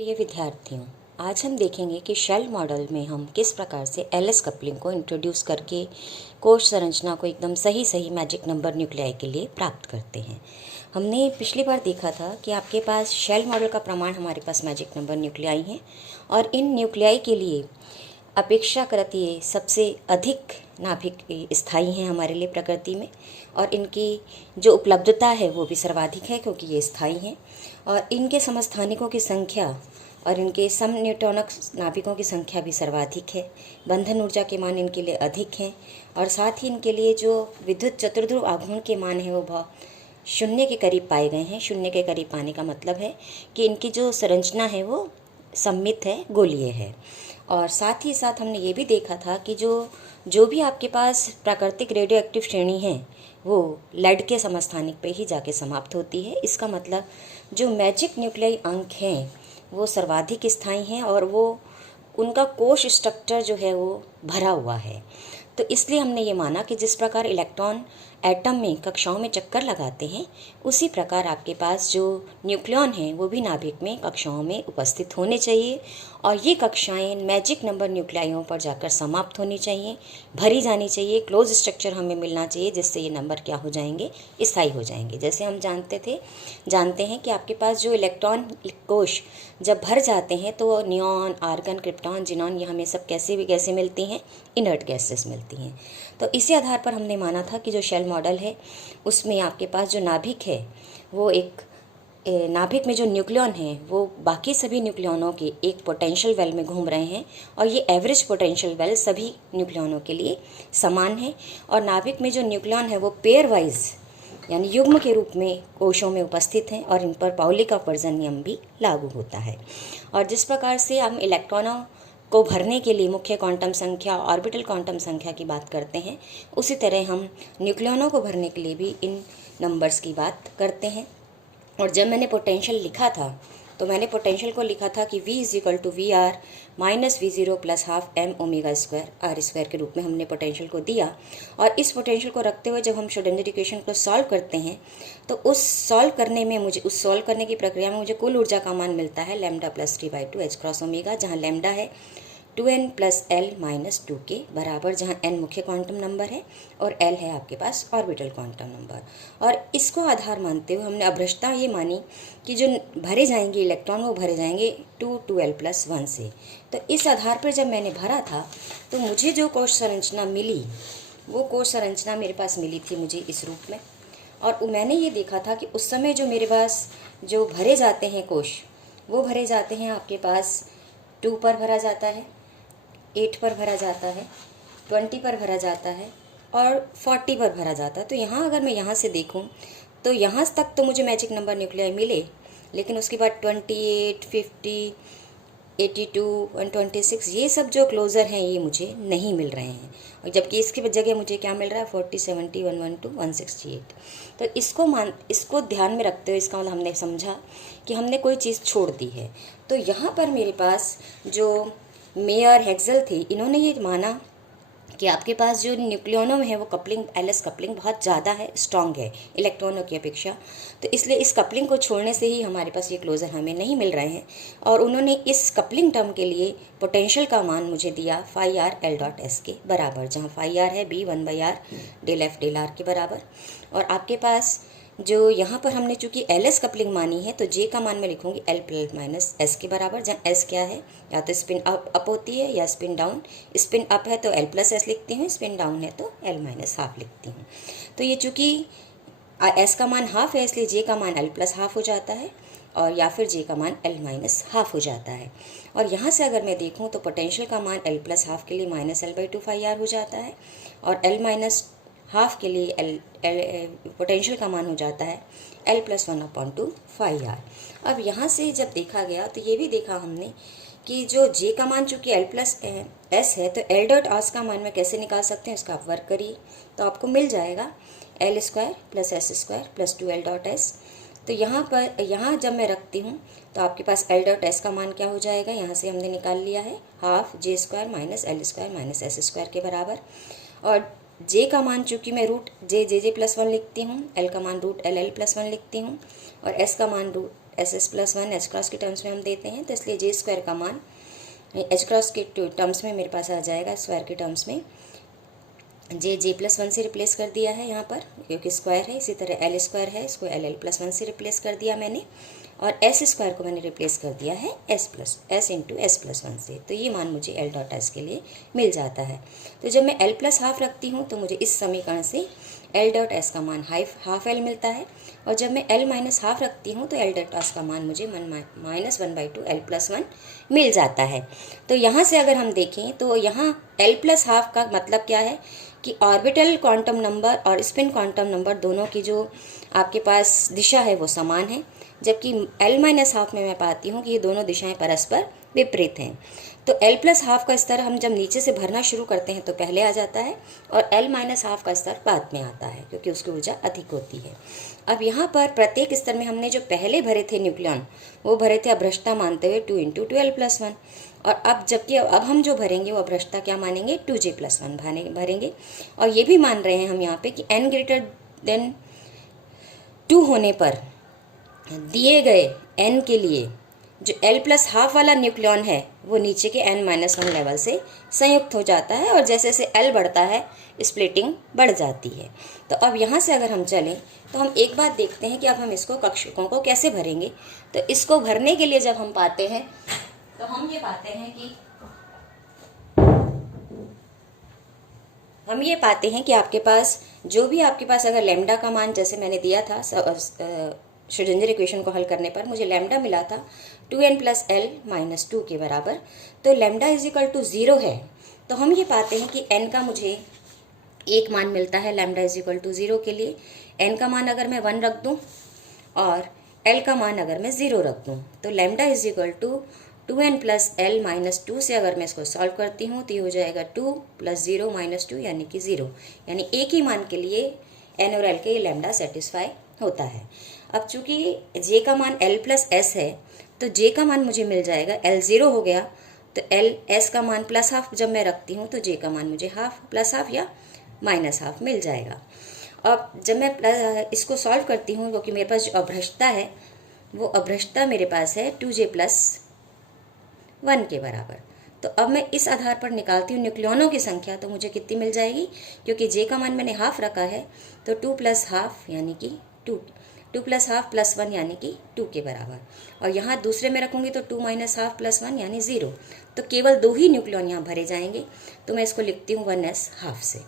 प्रिय विद्यार्थियों, आज हम देखेंगे कि शेल मॉडल में हम किस प्रकार से एलएस कपलिंग को इंट्रोड्यूस करके कोश संरचना को एकदम सही मैजिक नंबर न्यूक्लियाई के लिए प्राप्त करते हैं। हमने पिछली बार देखा था कि आपके पास शेल मॉडल का प्रमाण हमारे पास मैजिक नंबर न्यूक्लियाई हैं और इन न्यूक्लियाई के लिए अपेक्षाकृत ये सबसे अधिक नाभिक स्थायी हैं हमारे लिए प्रकृति में, और इनकी जो उपलब्धता है वो भी सर्वाधिक है क्योंकि ये स्थायी हैं, और इनके समस्थानिकों की संख्या और इनके सम न्यूट्रॉनिक नाभिकों की संख्या भी सर्वाधिक है। बंधन ऊर्जा के मान इनके लिए अधिक हैं और साथ ही इनके लिए जो विद्युत चतुर्ध्रुव आघूर्ण के मान हैं वो बहुत शून्य के करीब पाए गए हैं। शून्य के करीब पाने का मतलब है कि इनकी जो संरचना है वो सममित है, गोलीय है। और साथ ही साथ हमने ये भी देखा था कि जो भी आपके पास प्राकृतिक रेडियो एक्टिव श्रेणी है वो लेड के समस्थानिक पे ही जाके समाप्त होती है। इसका मतलब जो मैजिक न्यूक्लियाई अंक हैं वो सर्वाधिक स्थायी हैं और वो उनका कोश स्ट्रक्चर जो है वो भरा हुआ है। तो इसलिए हमने ये माना कि जिस प्रकार इलेक्ट्रॉन एटम में कक्षाओं में चक्कर लगाते हैं उसी प्रकार आपके पास जो न्यूक्लियॉन हैं वो भी नाभिक में कक्षाओं में उपस्थित होने चाहिए और ये कक्षाएं मैजिक नंबर न्यूक्लियाइयों पर जाकर समाप्त होनी चाहिए, भरी जानी चाहिए, क्लोज स्ट्रक्चर हमें मिलना चाहिए जिससे ये नंबर क्या हो जाएंगे, स्थायी हो जाएंगे। जैसे हम जानते हैं कि आपके पास जो इलेक्ट्रॉन कोश जब भर जाते हैं तो नियॉन, आर्गन, क्रिप्टॉन, जिनॉन ये हमें सब कैसे मिलती हैं, इनर्ट गैसेस मिलती हैं। तो इसी आधार पर हमने माना था कि जो शेल मॉडल है उसमें आपके पास जो नाभिक है वो एक नाभिक में जो न्यूक्लियॉन है वो बाकी सभी न्यूक्लियॉनों के एक पोटेंशियल वेल में घूम रहे हैं और ये एवरेज पोटेंशियल वेल सभी न्यूक्लियॉनों के लिए समान है। और नाभिक में जो न्यूक्लियॉन है वो पेयर वाइज यानी युग्म के रूप में कोशों में उपस्थित हैं और इन पर पाउली का अपवर्जन नियम भी लागू होता है। और जिस प्रकार से हम इलेक्ट्रॉनों को भरने के लिए मुख्य क्वांटम संख्या, ऑर्बिटल क्वांटम संख्या की बात करते हैं, उसी तरह हम न्यूक्लियॉनों को भरने के लिए भी इन नंबर्स की बात करते हैं। और जब मैंने पोटेंशियल लिखा था तो मैंने पोटेंशियल को लिखा था कि V = VR - V0 + ½ m⍵² r² के रूप में हमने पोटेंशियल को दिया। और इस पोटेंशियल को रखते हुए जब हम श्रोडिंगर इक्वेशन को सॉल्व करते हैं तो उस सॉल्व करने की प्रक्रिया में मुझे कुल ऊर्जा का मान मिलता है λ + 3/2 h×ω, जहाँ लैम्डा है 2n + l - 2 के बराबर, जहाँ n मुख्य क्वांटम नंबर है और l है आपके पास ऑर्बिटल क्वांटम नंबर। और इसको आधार मानते हुए हमने अभ्रष्टता ये मानी कि जो भरे जाएंगे इलेक्ट्रॉन वो भरे जाएंगे 2l + 1 से। तो इस आधार पर जब मैंने भरा था तो मुझे जो कोश संरचना मिली वो कोश संरचना मेरे पास मिली थी मुझे इस रूप में। और मैंने ये देखा था कि उस समय जो मेरे पास जो भरे जाते हैं कोश वो भरे जाते हैं आपके पास 2 पर भरा जाता है, 8 पर भरा जाता है, 20 पर भरा जाता है और 40 पर भरा जाता है। तो यहाँ अगर मैं यहाँ से देखूँ तो यहाँ तक तो मुझे मैजिक नंबर न्यूक्लियाई मिले, लेकिन उसके बाद 28, 50, 82, 126 ये सब जो क्लोज़र हैं ये मुझे नहीं मिल रहे हैं, और जबकि इसकी जगह मुझे क्या मिल रहा है 40, 70, 112, 168। तो इसको ध्यान में रखते हुए इसका मतलब हमने समझा कि हमने कोई चीज़ छोड़ दी है। तो यहाँ पर मेरे पास जो मेयर, हेक्सेल थे, इन्होंने ये माना कि आपके पास जो न्यूक्लियॉनों में है वो कपलिंग, एलएस कपलिंग बहुत ज़्यादा है, स्ट्रॉन्ग है इलेक्ट्रॉनों की अपेक्षा। तो इसलिए इस कपलिंग को छोड़ने से ही हमारे पास ये क्लोजर हमें नहीं मिल रहे हैं। और उन्होंने इस कपलिंग टर्म के लिए पोटेंशियल का मान मुझे दिया φr l.s के बराबर, जहाँ φr है b 1/r ∂f∂r के बराबर। और आपके पास जो यहाँ पर हमने चूंकि एलएस कपलिंग मानी है तो जे का मान मैं लिखूंगी l + s के बराबर, जहाँ s क्या है, या तो स्पिन अप होती है या स्पिन डाउन। स्पिन अप है तो l + s लिखती हूँ, स्पिन डाउन है तो l - ½ लिखती हूँ। तो ये चूंकि s का मान ½ है इसलिए j का मान l + ½ हो जाता है और या फिर j का मान l - ½ हो जाता है। और यहाँ से अगर मैं देखूँ तो पोटेंशियल का मान l + ½ के लिए -L/2 φr हो जाता है और l - ½ के लिए पोटेंशियल का मान हो जाता है l + 1/2 φr। अब यहाँ से जब देखा गया तो ये भी देखा हमने कि जो j का मान चूँकि l + s है तो l.s का मान में कैसे निकाल सकते हैं, उसका आप वर्क करिए तो आपको मिल जाएगा l² + s² + 2l.s। तो यहाँ जब मैं रखती हूँ तो आपके पास l.s का मान क्या हो जाएगा, यहाँ से हमने निकाल लिया है ½ j² - l² - s² के बराबर। और j का मान चूँकि मैं √j+1 लिखती हूँ, l का मान √LL+1 लिखती हूँ और s का मान S S plus one H cross के टर्म्स में हम देते हैं, तो इसलिए जे स्क्वायर का मान एच क्रॉस के टर्म्स में मेरे पास आ जाएगा, स्क्वायर के टर्म्स में जे प्लस वन से रिप्लेस कर दिया है यहाँ पर क्योंकि स्क्वायर है। इसी तरह एल स्क्वायर है, इसको एल प्लस वन से रिप्लेस कर दिया मैंने, और एस स्क्वायर को मैंने रिप्लेस कर दिया है S into S plus one से। तो ये मान मुझे एल डॉट एस के लिए मिल जाता है। तो जब मैं एल प्लस हाफ रखती हूँ तो मुझे इस समीकरण से एल डॉट एस का मान हाफ एल मिलता है, और जब मैं एल माइनस हाफ रखती हूँ तो एल डॉट एस का मान मुझे माइनस 1/2 एल प्लस वन मिल जाता है। तो यहाँ से अगर हम देखें तो यहाँ एल प्लस हाफ का मतलब क्या है कि ऑर्बिटल क्वांटम नंबर और स्पिन क्वांटम नंबर दोनों की जो आपके पास दिशा है वो समान है, जबकि एल माइनस हाफ में मैं पाती हूँ कि ये दोनों दिशाएं परस्पर विपरीत हैं। तो एल प्लस हाफ का स्तर हम जब नीचे से भरना शुरू करते हैं तो पहले आ जाता है, और एल माइनस हाफ का स्तर बाद में आता है क्योंकि उसकी ऊर्जा अधिक होती है। अब यहाँ पर प्रत्येक स्तर में हमने जो पहले भरे थे न्यूक्लियन वो भरे थे अभ्रष्टता मानते हुए 2 × 2l + 1, और अब जबकि अब हम जो भरेंगे वो अभ्रष्टता क्या मानेंगे 2j + 1 भरेंगे। और ये भी मान रहे हैं हम यहाँ पे कि n > 2 होने पर दिए गए n के लिए जो L प्लस हाफ वाला न्यूक्लियन है वो नीचे के n-1 लेवल से संयुक्त हो जाता है, और जैसे जैसे L बढ़ता है स्प्लिटिंग बढ़ जाती है। तो अब यहाँ से अगर हम चलें तो हम एक बात देखते हैं कि अब हम इसको कक्षकों को कैसे भरेंगे। तो इसको भरने के लिए जब हम पाते हैं तो हम ये पाते हैं कि आपके पास जो भी आपके पास अगर लैम्डा का मान जैसे मैंने दिया था श्रोडिंगर इक्वेशन को हल करने पर मुझे लैम्डा मिला था 2n + l - 2 के बराबर। तो लैम्डा = 0 है, तो हम ये पाते हैं कि n का मुझे एक मान मिलता है लैम्डा = 0 के लिए। n का मान अगर मैं 1 रख दूं और l का मान अगर मैं 0 रख दूं तो लैम्डा = 2n + l - 2 से अगर मैं इसको सॉल्व करती हूँ तो ये हो जाएगा 2 + 0 - 2 यानी कि 0, यानी एक ही मान के लिए n और l के ये लैम्डा सेटिस्फाई होता है। अब चूंकि j का मान l + s है तो j का मान मुझे मिल जाएगा, l 0 हो गया तो l s का मान +½ जब मैं रखती हूँ तो j का मान मुझे +½ या -½ मिल जाएगा। अब जब मैं इसको सॉल्व करती हूँ क्योंकि मेरे पास जो अभ्रष्टता है वो अभ्रष्टता मेरे पास है 2j + 1 के बराबर। तो अब मैं इस आधार पर निकालती हूँ न्यूक्लियनों की संख्या, तो मुझे कितनी मिल जाएगी, क्योंकि j का मान मैंने हाफ रखा है तो 2 + ½ यानी कि 2 + ½ + 1 यानी कि 2 के बराबर, और यहाँ दूसरे में रखूँगी तो 2 - ½ + 1 यानी 0। तो केवल 2 ही न्यूक्लियन यहाँ भरे जाएंगे, तो मैं इसको लिखती हूँ 1s½ से,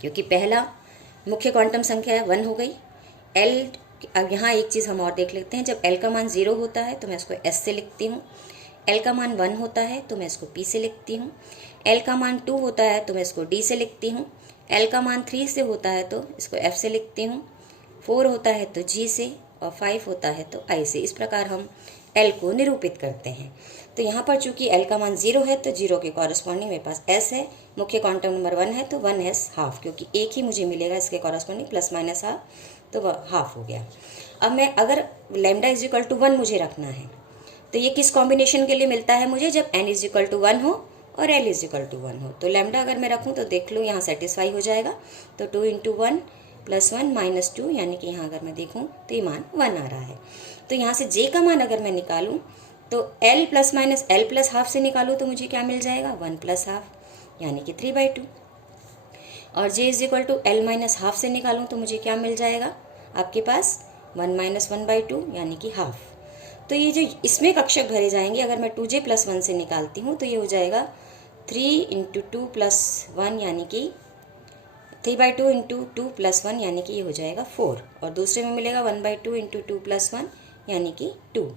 क्योंकि पहला मुख्य क्वांटम संख्या है 1 हो गई। l अब यहाँ एक चीज़ हम और देख लेते हैं, जब l का मान 0 होता है तो मैं इसको s से लिखती हूँ, l का मान 1 होता है तो मैं इसको p से लिखती हूँ, l का मान 2 होता है तो मैं इसको d से लिखती हूँ, l का मान 3 से होता है तो इसको f से लिखती हूँ, 4 होता है तो g से, और 5 होता है तो i से। इस प्रकार हम l को निरूपित करते हैं। तो यहाँ पर चूंकि l का मान 0 है तो 0 के कॉरस्पॉन्डिंग मेरे पास s है, मुख्य क्वांटम नंबर 1 है तो 1s½ क्योंकि एक ही मुझे मिलेगा इसके कॉरस्पॉन्डिंग ±½ तो वह हाफ हो गया। अब मैं अगर लैम्डा = 1 मुझे रखना है तो ये किस कॉम्बिनेशन के लिए मिलता है मुझे, जब n = 1 हो और l = 1 हो। तो लैम्डा अगर मैं रखूँ तो देख लो यहाँ सेटिस्फाई हो जाएगा, तो 2 × 1 + 1 - 2 यानी कि यहाँ अगर मैं देखूँ तो ये मान 1 आ रहा है। तो यहाँ से j का मान अगर मैं निकालूँ तो l ± l + ½ से निकालूँ तो मुझे क्या मिल जाएगा 1 + ½ यानी कि 3/2, और j = l - ½ से निकालूँ तो मुझे क्या मिल जाएगा आपके पास 1 - 1/2 यानी कि ½ तो ये जो इसमें कक्षक भरे जाएंगे, अगर मैं 2j + 1 से निकालती हूँ तो ये हो जाएगा 3 × 2 + 1 यानी कि 3/2 × 2 + 1 यानी कि ये हो जाएगा 4, और दूसरे में मिलेगा 1/2 × 2 + 1 यानी कि 2।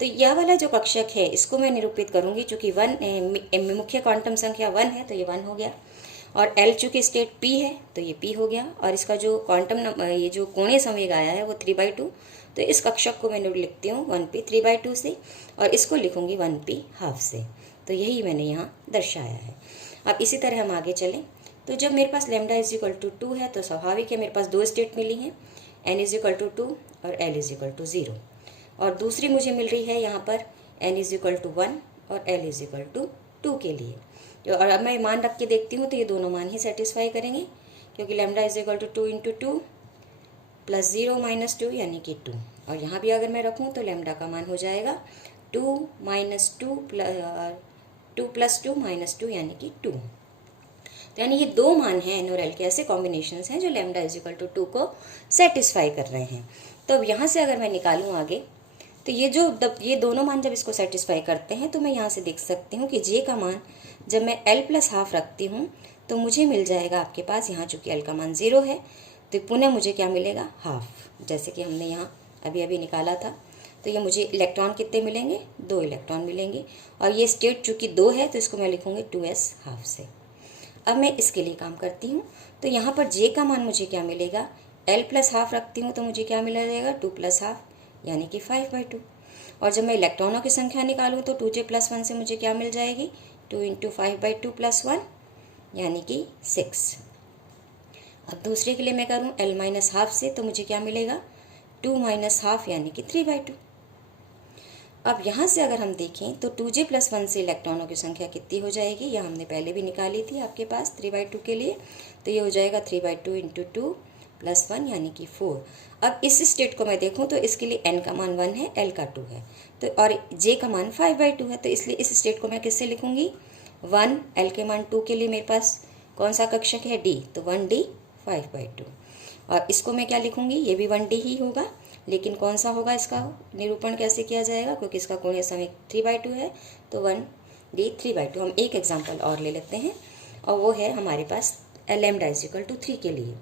तो यह वाला जो कक्षक है इसको मैं निरूपित करूँगी, चूँकि 1 मुख्य क्वांटम संख्या 1 है तो ये 1 हो गया, और L चूँकि स्टेट P है तो ये P हो गया, और इसका जो क्वांटम ये जो कोणीय संवेग आया है वो 3/2, तो इस कक्षक को मैं लिखती हूँ 1p 3/2 से, और इसको लिखूँगी 1p½ से। तो यही मैंने यहाँ दर्शाया है। अब इसी तरह हम आगे चलें, तो जब मेरे पास लैम्डा = 2 है तो स्वाभाविक है मेरे पास 2 स्टेट मिली हैं, n = 2 और l = 0, और दूसरी मुझे मिल रही है यहाँ पर n = 1 और l = 2 के लिए। और अब मैं मान रख के देखती हूँ तो ये दोनों मान ही सेटिस्फाई करेंगे, क्योंकि लैम्डा = 2 × 2 + 0 - 2 यानी कि 2, और यहाँ भी अगर मैं रखूँ तो लैम्डा का मान हो जाएगा 2 - 2 + 2 - 2 यानी कि 2। तो यानी ये दो मान हैं एन और एल के ऐसे कॉम्बिनेशंस हैं जो लैम्डा = 2 को सेटिस्फाई कर रहे हैं। तो अब यहाँ से अगर मैं निकालूँ आगे, तो ये दोनों मान जब इसको सेटिस्फाई करते हैं तो मैं यहाँ से देख सकती हूँ कि जे का मान जब मैं एल + हाफ रखती हूँ तो मुझे मिल जाएगा आपके पास, यहाँ चूँकि एल का मान 0 है तो पुनः मुझे क्या मिलेगा, हाफ, जैसे कि हमने यहाँ अभी अभी निकाला था। तो ये मुझे इलेक्ट्रॉन कितने मिलेंगे, 2 इलेक्ट्रॉन मिलेंगे। और ये स्टेट चूँकि 2 है तो इसको मैं लिखूँगी 2s हाफ से। अब मैं इसके लिए काम करती हूँ, तो यहाँ पर जे का मान मुझे क्या मिलेगा, एल + हाफ रखती हूँ तो मुझे क्या मिल जाएगा, 2 + हाफ यानी कि 5/2। और जब मैं इलेक्ट्रॉनों की संख्या निकालूँ तो 2j + 1 से मुझे क्या मिल जाएगी, 2 × 5/2 + 1 यानी कि 6। अब दूसरे के लिए मैं करूँ l - हाफ से तो मुझे क्या मिलेगा, 2 - हाफ यानी कि 3/2। अब यहाँ से अगर हम देखें तो 2j + 1 से इलेक्ट्रॉनों की संख्या कितनी हो जाएगी, यह हमने पहले भी निकाली थी आपके पास 3/2 के लिए। तो ये हो जाएगा 3/2 × 2 + 1 यानी कि 4। अब इस स्टेट को मैं देखूं तो इसके लिए n का मान 1 है, l का 2 है, तो और j का मान 5/2 है। तो इसलिए इस स्टेट को मैं किससे लिखूंगी, 1, l के मान 2 के लिए मेरे पास कौन सा कक्षक है, d, तो 1d 5/2। और इसको मैं क्या लिखूंगी, ये भी 1d ही होगा, लेकिन कौन सा होगा, इसका निरूपण कैसे किया जाएगा, क्योंकि इसका कोणीय संवेग 3/2 है तो 1d 3/2। हम एक एग्जाम्पल और ले लेते हैं और वो है हमारे पास लैम्डा = 3 के लिए।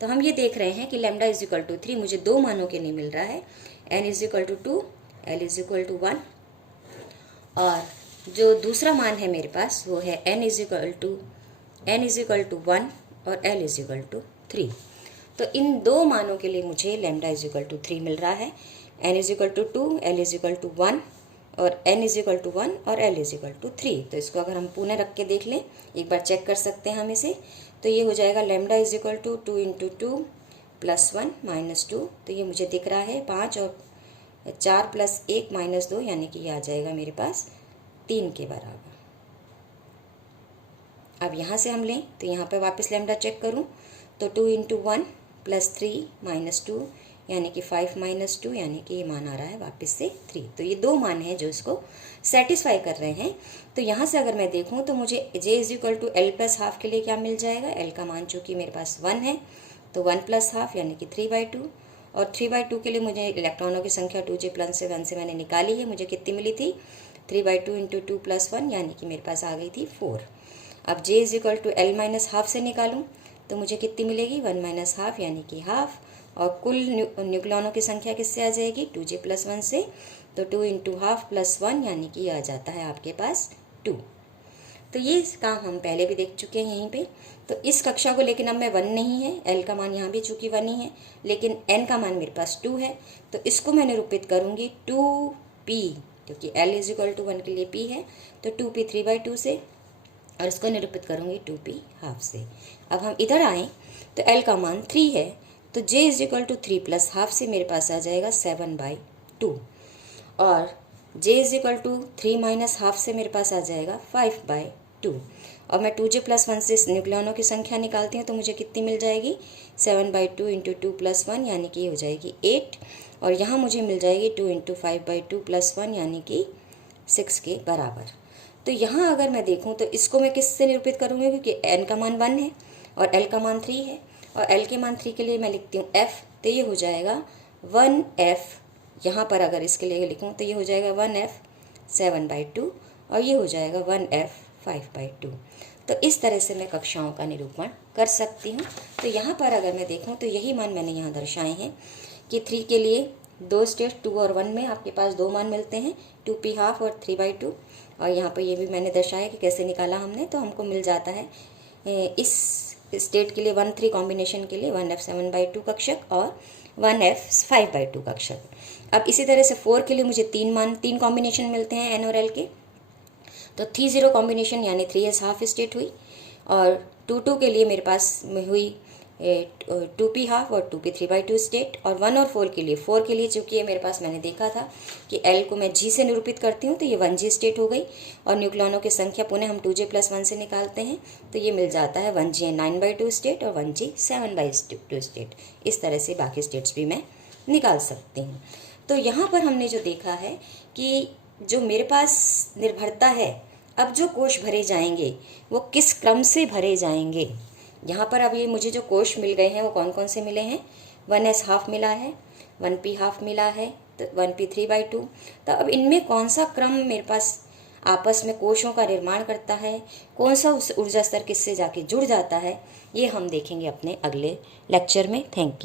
तो हम ये देख रहे हैं कि लैम्डा = 3 मुझे दो मानों के लिए मिल रहा है, n = 2, l = 1। और जो दूसरा मान है मेरे पास वो है n = 1 और l = 3। तो इन दो मानों के लिए मुझे लैम्डा = 3 मिल रहा है, n = 2, l = 1 और n = 1 और l = 3। तो इसको अगर हम पुनः रख के देख लें, एक बार चेक कर सकते हैं हम इसे, तो ये हो जाएगा लैम्डा = 2 × 2 + 1 - 2। तो ये मुझे दिख रहा है 5 और 4 + 1 - 2 यानी कि ये आ जाएगा मेरे पास 3 के बराबर। अब यहाँ से हम लें तो यहाँ पे वापस लैम्डा चेक करूँ तो 2 × 1 + 3 - 2 यानी कि 5 - 2 यानी कि ये मान आ रहा है वापस से 3। तो ये दो मान हैं जो इसको सेटिस्फाई कर रहे हैं। तो यहाँ से अगर मैं देखूँ तो मुझे j = l + हाफ के लिए क्या मिल जाएगा, l का मान चूँकि मेरे पास 1 है तो 1 + हाफ यानी कि 3/2। और 3/2 के लिए मुझे इलेक्ट्रॉनों की संख्या 2j + 1 से मैंने निकाली है, मुझे कितनी मिली थी, 3/2 × 2 + 1 यानी कि मेरे पास आ गई थी 4। अब j = l - हाफ से निकालूँ तो मुझे कितनी मिलेगी, 1 - हाफ यानी कि हाफ। और कुल न्यूक्लियनों की संख्या किससे आ जाएगी, 2j + 1 से, तो 2 × हाफ + 1 यानी कि आ जाता है आपके पास 2। तो ये काम हम पहले भी देख चुके हैं यहीं पे। तो इस कक्षा को लेकिन अब मैं 1 नहीं है, l का मान यहाँ भी चूँकि 1 ही है, लेकिन n का मान मेरे पास 2 है, तो इसको मैं निरूपित करूँगी 2p, क्योंकि l = 1 के लिए p है तो 2p 3/2 से, और इसको निरूपित करूँगी 2p हाफ से। अब हम इधर आएँ तो l का मान 3 है तो j = 3 + हाफ से मेरे पास आ जाएगा 7/2। और j = 3 - हाफ से मेरे पास आ जाएगा 5/2। और मैं 2j + 1 से न्यूक्लियनों की संख्या निकालती हूँ तो मुझे कितनी मिल जाएगी, 7/2 × 2 + 1 यानी कि हो जाएगी 8। और यहाँ मुझे मिल जाएगी 2 × 5/2 + 1 यानी कि 6 के बराबर। तो यहाँ अगर मैं देखूँ तो इसको मैं किससे निरूपित करूँगी, क्योंकि n का मान 1 है और l का मान 3 है, और l के मान 3 के लिए मैं लिखती हूँ f, तो ये हो जाएगा 1f। यहाँ पर अगर इसके लिए लिखूँ तो ये हो जाएगा 1f 7/2 और ये हो जाएगा 1f 5/2। तो इस तरह से मैं कक्षाओं का निरूपण कर सकती हूँ। तो यहाँ पर अगर मैं देखूँ तो यही मान मैंने यहाँ दर्शाए हैं कि 3 के लिए दो स्टेट 2 और 1 में आपके पास दो मान मिलते हैं, 2p हाफ और 3/2। और यहाँ पर ये भी मैंने दर्शाया कि कैसे निकाला हमने, तो हमको मिल जाता है इस स्टेट के लिए 1-3 कॉम्बिनेशन के लिए 1f 7/2 कक्षक और 1f 5/2 कक्षक। अब इसी तरह से 4 के लिए मुझे 3 कॉम्बिनेशन मिलते हैं n और l के, तो 3-0 कॉम्बिनेशन यानी 3s हाफ स्टेट हुई। और 2-2 के लिए मेरे पास हुई 2p हाफ और 2p 3/2 स्टेट। और 1 और 4 के लिए चूँकि ये मेरे पास मैंने देखा था कि l को मैं g से निरूपित करती हूँ तो ये 1g स्टेट हो गई। और न्यूक्लियनों की संख्या पुनः हम 2j + 1 से निकालते हैं तो ये मिल जाता है 1g 9/2 स्टेट और 1g 7/2 स्टेट। इस तरह से बाकी स्टेट्स भी मैं निकाल सकते हैं। तो यहाँ पर हमने जो देखा है कि जो मेरे पास निर्भरता है, अब जो कोश भरे जाएंगे वो किस क्रम से भरे जाएंगे। यहाँ पर अब ये मुझे जो कोश मिल गए हैं वो कौन कौन से मिले हैं, 1s हाफ मिला है, 1p हाफ मिला है, तो 1p 3/2। तो अब इनमें कौन सा क्रम मेरे पास आपस में कोशों का निर्माण करता है, कौन सा उस ऊर्जा स्तर किससे जाके जुड़ जाता है, ये हम देखेंगे अपने अगले लेक्चर में। Thank you.